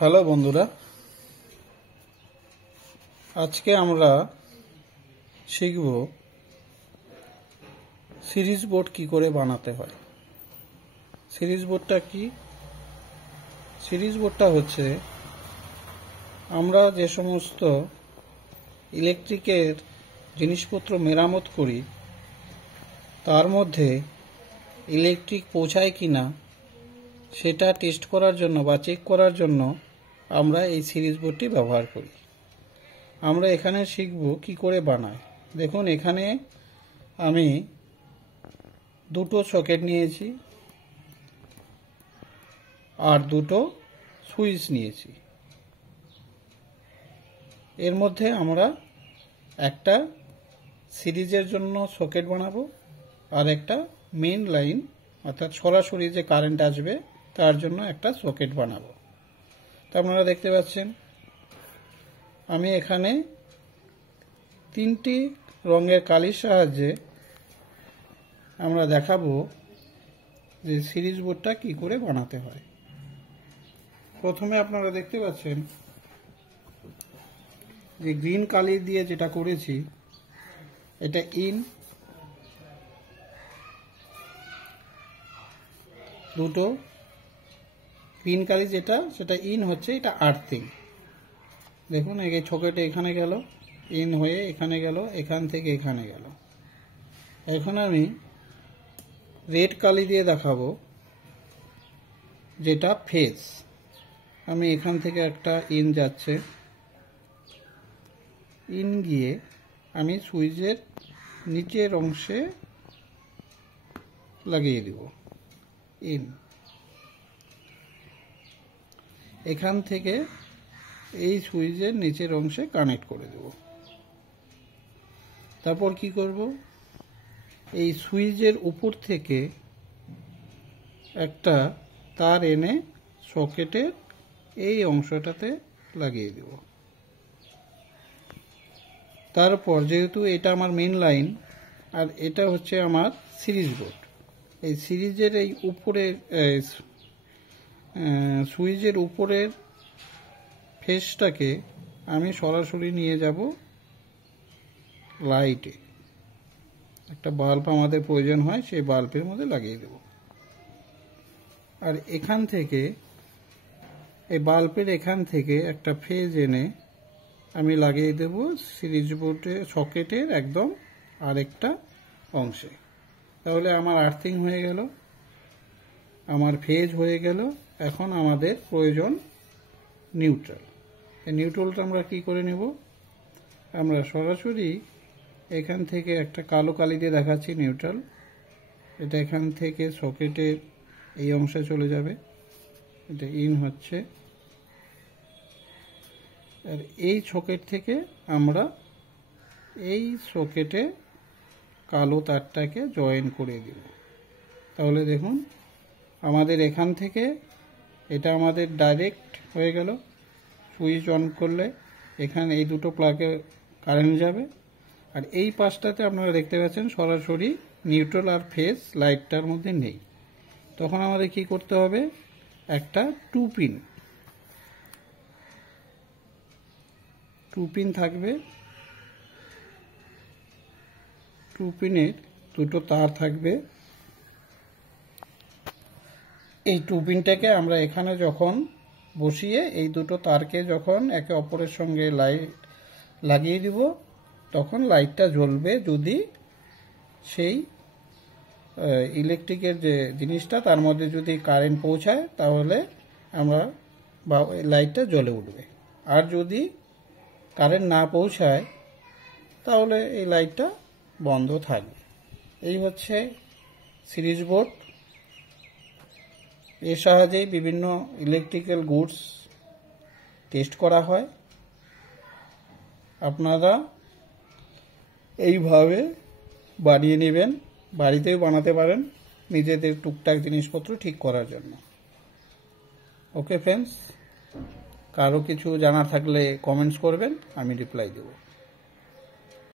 Hello বন্ধুরা, আজকে আমরা শিখব সিরিজ বোর্ড কি করে বানাতে হয়। সিরিজ বোর্ডটা কি? সিরিজ বোর্ডটা হচ্ছে আমরা যে সমস্ত ইলেকট্রিকের জিনিসপত্র মেরামত করি তার মধ্যে ইলেকট্রিক পৌঁছায় কিনা সেটা টেস্ট করার জন্য বা চেক করার জন্য আমরা এই সিরিজ বোর্ডটি ব্যবহার করি। আমরা এখানে শিখব কি করে বানায়। দেখুন, এখানে আমি দুটো সকেট নিয়েছি আর দুটো সুইচ নিয়েছি। এর মধ্যে আমরা একটা সিরিজের জন্য সকেট বানাবো আর একটা মেইন লাইন অর্থাৎ সরাসরি যে কারেন্ট আসবে তার জন্য একটা সকেট বানাবো। তা আপনারা দেখতে পাচ্ছেন আমি এখানে তিনটি রঙের কালির সাহায্যে আমরা দেখাবো যে সিরিজ বোর্ডটা কি করে বানাতে হয়। প্রথমে আপনারা দেখতে পাচ্ছেন যে গ্রিন কালি দিয়ে যেটা করেছি এটা ইন, দুটো গ্রিন কালি যেটা সেটা ইন হচ্ছে, এটা আর্থিং। দেখুন এই ছকেটে এখানে গেল, ইন হয়ে এখানে গেল, এখান থেকে এখানে গেল। এখন আমি রেড কালি দিয়ে দেখাবো যেটা ফেজ। আমি এখান থেকে একটা ইন যাচ্ছে, ইন গিয়ে আমি সুইচের নিচের অংশে লাগিয়ে দিব ইন। এখান থেকে এই সুইচের নিচের অংশে কানেক্ট করে দেব। তারপর কি করব, এই সুইচের উপর থেকে একটা তার এনে সকেটের এই অংশটাতে লাগিয়ে দেব। তারপর যেহেতু এটা আমার মেইন লাইন আর এটা হচ্ছে আমার সিরিজ বোর্ড, এই সিরিজের এই উপরের সুইচের উপরের ফেসটাকে আমি সরাসরি নিয়ে যাব লাইটে। একটা বাল্ব আমাদের প্রয়োজন হয়, সেই বাল্বের মধ্যে লাগিয়ে দেব। আর এখান থেকে এই বাল্বের এখান থেকে একটা ফেজ এনে আমি লাগিয়ে দেব সিরিজ বোর্ডে সকেটের একদম আরেকটা অংশে। তাহলে আমার আর্থিং হয়ে গেল, আমার ফেজ হয়ে গেল। এখন আমাদের প্রয়োজন নিউট্রাল। এই নিউট্রালটা আমরা কি করে নেব, আমরা সরাসরি এখান থেকে একটা কালো কালি দিয়ে দেখাচ্ছি নিউট্রাল। এটা এখান থেকে সকেটের এই অংশে চলে যাবে, এটা ইন হচ্ছে। আর এই সকেট থেকে আমরা এই সকেটে কালো তারটাকে জয়েন করে দেব। তাহলে দেখুন আমাদের এখান থেকে এটা আমাদের ডাইরেক্ট হয়ে গেল। সুইচ অন করলে এখানে এই দুটো প্লাগে কারেন্ট যাবে। আর এই পাশটাতে আপনারা দেখতে পাচ্ছেন সরাসরি নিউট্রাল আর ফেজ লাইটটার মধ্যে নেই। তখন আমাদের কি করতে হবে, একটা টু পিন থাকবে, টু পিনের দুটো তার থাকবে। এই টু পিনটাকে আমরা এখানে যখন বসিয়ে এই দুটো তারকে যখন একে অপরের সঙ্গে লাগিয়ে দিব তখন লাইটটা জ্বলবে। যদি সেই ইলেকট্রিকের যে জিনিসটা তার মধ্যে যদি কারেন্ট পৌঁছায় তাহলে আমরা বা লাইটটা জ্বলে উঠবে। আর যদি কারেন্ট না পৌঁছায় তাহলে এই লাইটটা বন্ধ থাকবে। এই হচ্ছে সিরিজ বোর্ড। এর সাহায্যেই বিভিন্ন ইলেকট্রিক্যাল গুডস টেস্ট করা হয়। আপনারা এইভাবে বানিয়ে নেবেন, বাড়িতেও বানাতে পারেন নিজেদের টুকটাক জিনিসপত্র ঠিক করার জন্য। ওকে ফ্রেন্ডস, কারো কিছু জানার থাকলে কমেন্টস করবেন, আমি রিপ্লাই দেব।